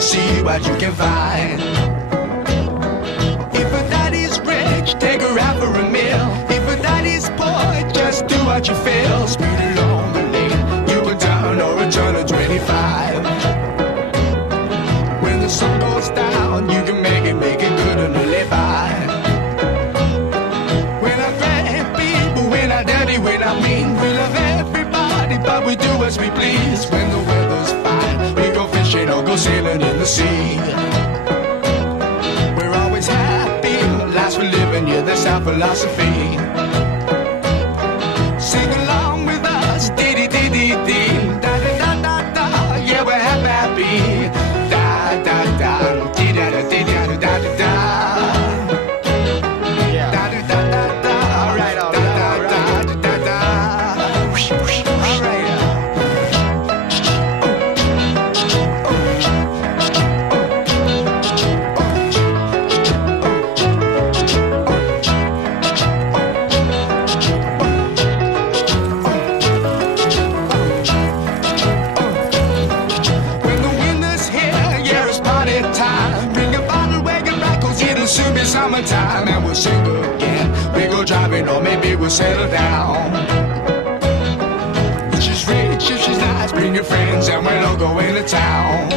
and see what you can find. If a daddy's rich, take her out for a meal. If a daddy's poor, just do what you feel. Speed along the lane, you go down or a turn of 25. When the sun goes down, you can make it good and live by. When I grab people, when I daddy, when I mean, we love everybody, but we do as we please. When the weather's fine, we go fishing or go sailing in the sea. We're always happy, life's for living, yeah, that's our philosophy. Sing along with us, dee-dee-dee-dee-dee, da-da-da-da-da, yeah, we're happy. Da-da-da, dee-da-da-dee-da-da-da-da. Yeah. Da-da-da-da-da, all right, all right, all right. Da-da-da-da. All right. Soon be summertime and we'll sing again. We go driving or maybe we'll settle down. If she's rich, if she's nice, bring your friends and we'll all go into town.